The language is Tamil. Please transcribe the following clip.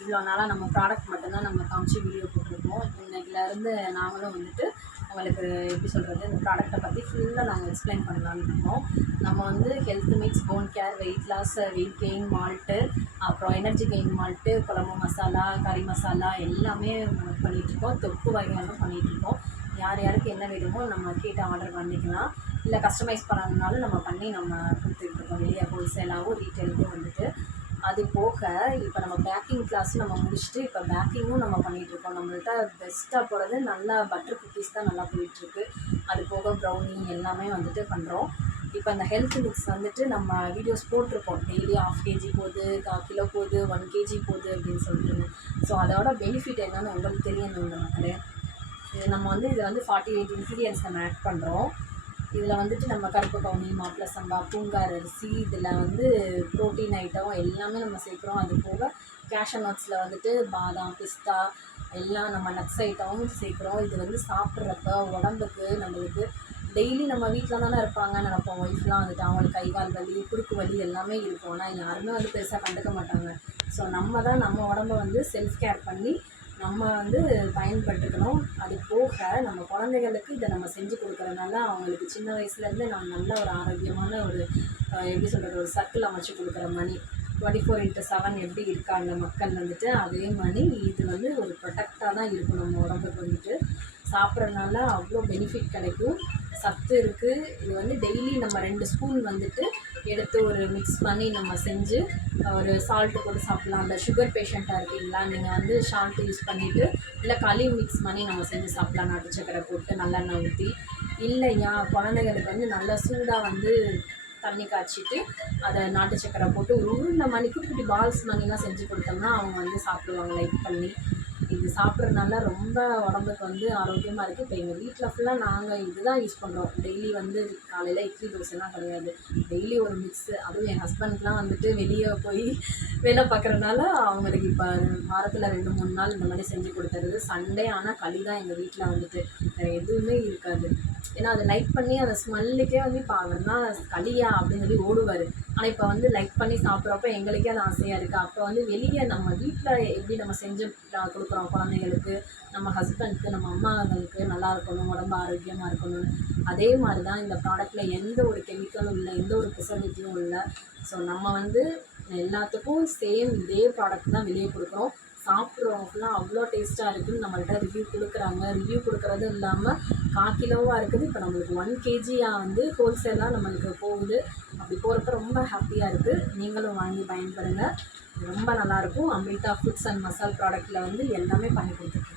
இவ்வளோ நாளாக நம்ம ப்ராடக்ட் மட்டும்தான் நம்ம காமிச்சு வீடியோ போட்டிருக்கோம். இன்னைக்குலேருந்து நாங்களும் வந்துட்டு உங்களுக்கு எப்படி சொல்கிறது, இந்த ப்ராடக்ட்டை பற்றி ஃபுல்லாக நாங்கள் எக்ஸ்பிளைன் பண்ணலான்னு இருக்கோம். நம்ம வந்து health mix, bone care, weight loss, weight gain malt, அப்புறம் எனர்ஜி கெயின் மால்ட்டு, குழம்பு மசாலா, கறி மசாலா எல்லாமே பண்ணிகிட்ருக்கோம். தொக்கு வகைகளும் பண்ணிகிட்ருக்கோம். யார் யாருக்கு என்ன வேணுமோ நம்ம கேட்டு ஆர்டர் பண்ணிக்கலாம். இல்லை கஸ்டமைஸ் பண்ணணுன்னாலும் நம்ம பண்ணி நம்ம கொடுத்துட்ருக்கோம். வெளியே ஹோல்சேலாகவும் ரீட்டெயிலுக்கும் வந்துட்டு. அது போக இப்போ நம்ம பேக்கிங் கிளாஸும் நம்ம முடிச்சுட்டு இப்போ பேக்கிங்கும் நம்ம பண்ணிகிட்ருக்கோம். நம்மள்ட்ட பெஸ்ட்டாக போகிறது நல்லா பட்டர் குக்கீஸ் தான் நல்லா போயிட்டுருக்கு. அது போக ப்ரௌனி எல்லாமே வந்துட்டு பண்ணுறோம். இப்போ அந்த ஹெல்த் மிக்ஸ் வந்துட்டு நம்ம வீடியோஸ் போட்டிருப்போம். டெய்லி 1/2 kg போகுது, 1/4 கிலோ போகுது, 1 kg போகுது அப்படின்னு சொல்லிட்டு. ஸோ அதோட பெனிஃபிட் என்னன்னு உங்களுக்கு தெரியணும் மக்களே. நம்ம வந்து இதில் வந்து 48 இன்க்ரீடியன்ஸ் நம்ம ஆட் பண்ணுறோம். இதில் வந்துட்டு நம்ம கருப்பு கவுனி, மாப்பிள சம்பா, பூங்கார் அரிசி, இதில் வந்து ப்ரோட்டீன் ஐட்டம் எல்லாமே நம்ம சேர்க்குறோம். அது போக கேஷ்யூ நட்ஸில் வந்துட்டு பாதாம், பிஸ்தா எல்லாம் நம்ம நட்ஸ் ஐட்டமும் சேர்க்குறோம். இது வந்து சாப்பிட்றப்ப உடம்புக்கு நம்மளுக்கு டெய்லி நம்ம வீட்டில் தானே இருப்பாங்கன்னு நினைப்போம். ஒய்ஃப்லாம் வந்துட்டு அவங்களுக்கு கை கால் வலி, குறுக்கு வலி எல்லாமே இருக்கும். ஆனால் யாருமே வந்து பெருசாக கண்டுக்க மாட்டாங்க. ஸோ நம்ம தான் நம்ம உடம்ப வந்து செல்ஃப் கேர் பண்ணி நம்ம வந்து பயன்பட்டுக்கணும். அது போக நம்ம குழந்தைகளுக்கு இதை நம்ம செஞ்சு கொடுக்குறதுனால அவங்களுக்கு சின்ன வயசுலேருந்து நான் நல்ல ஒரு ஆரோக்கியமான ஒரு எப்படி சொல்கிறது, ஒரு சர்க்கிள் அமைச்சு கொடுக்குற மாதிரி 24/7 எப்படி இருக்காங்க மக்கள் வந்துட்டு, அதே மாதிரி இது வந்து ஒரு ப்ரொடெக்டாக தான் இருக்கும். நம்ம உடம்புக்கு வந்துட்டு சாப்பிட்றதுனால அவ்வளோ பெனிஃபிட் கிடைக்கும், சத்து இருக்குது. இது வந்து டெய்லி நம்ம 2 ஸ்பூன் வந்துட்டு எடுத்து ஒரு மிக்ஸ் பண்ணி நம்ம செஞ்சு ஒரு சால்ட்டு போட்டு சாப்பிட்லாம். அந்த சுகர் பேஷண்ட்டாக இருக்கீங்களா, நீங்கள் வந்து சால்ட்டு யூஸ் பண்ணிவிட்டு இல்லை களி மிக்ஸ் பண்ணி நம்ம செஞ்சு சாப்பிட்லாம். நாட்டு சக்கரை போட்டு நல்லெண்ணெய் ஊற்றி. இல்லையா குழந்தைகளுக்கு வந்து நல்லா சூடாக வந்து தண்ணி காய்ச்சிட்டு அதை நாட்டு சக்கரை போட்டு ஒரு உருண்டை மணிக்கு இப்படி பால்ஸ் மணிலாம் செஞ்சு கொடுத்தோம்னா அவங்க வந்து சாப்பிடுவாங்க லைக் பண்ணி. இது சாப்பிட்றதுனால ரொம்ப உடம்புக்கு வந்து ஆரோக்கியமாக இருக்குது. இப்போ எங்கள் வீட்டில் ஃபுல்லாக நாங்கள் இதுதான் யூஸ் பண்ணுறோம். டெய்லி வந்து காலையில் இட்லி தோசைலாம் கிடையாது. டெய்லி ஒரு மிக்ஸு. அதுவும் என் ஹஸ்பண்ட்லாம் வந்துட்டு வெளியே போய் வேலை பார்க்குறதுனால அவங்களுக்கு இப்போ வாரத்தில் 2-3 நாள் இந்த மாதிரி செஞ்சு கொடுத்துருது. சண்டே ஆனால் களி தான் எங்கள் வீட்டில் வந்துட்டு, வேறு எதுவுமே இருக்காது. ஏன்னா அதை லைக் பண்ணி அந்த ஸ்மெல்லுக்கே வந்து இப்போ அவர்னா களியா அப்படின்னு சொல்லி ஓடுவார். ஆனால் இப்போ வந்து லைக் பண்ணி சாப்பிட்றப்ப எங்களுக்கே அது ஆசையாக இருக்குது. அப்போ வந்து வெளியே நம்ம வீட்டில் எப்படி நம்ம செஞ்சு கொடுக்குறோம் குழந்தைங்களுக்கு, நம்ம ஹஸ்பண்ட்க்கு, நம்ம அம்மாங்களுக்கு நல்லா இருக்கணும், உடம்பு ஆரோக்கியமாக இருக்கணும். அதே மாதிரி தான் இந்த ப்ராடக்ட்டில் எந்த ஒரு கெமிக்கலும் இல்லை, எந்த ஒரு ப்ரிசர்வேட்டிவும் இல்லை. ஸோ நம்ம வந்து எல்லாத்துக்கும் சேம் இதே ப்ராடக்ட் தான் வெளியே கொடுக்குறோம். சாப்பிட்றவங்கலாம் அவ்வளோ டேஸ்ட்டாக இருக்குதுன்னு நம்மள்கிட்ட ரிவ்யூ கொடுக்குறாங்க. ரிவ்யூ கொடுக்குறது இல்லாமல் 1/4 கிலோவாக இருக்குது. இப்போ நம்மளுக்கு 1 kgயாக வந்து ஹோல்சேலாக நம்மளுக்கு போகுது. அப்படி போகிறப்ப ரொம்ப ஹாப்பியாக இருக்குது. நீங்களும் வாங்கி பயன்படுங்க. ரொம்ப நல்லாயிருக்கும். அமிர்தா ஃபுட்ஸ் அண்ட் மசால் ப்ராடக்ட்டில் வந்து எல்லாமே பண்ணி கொடுத்துருக்கோம்.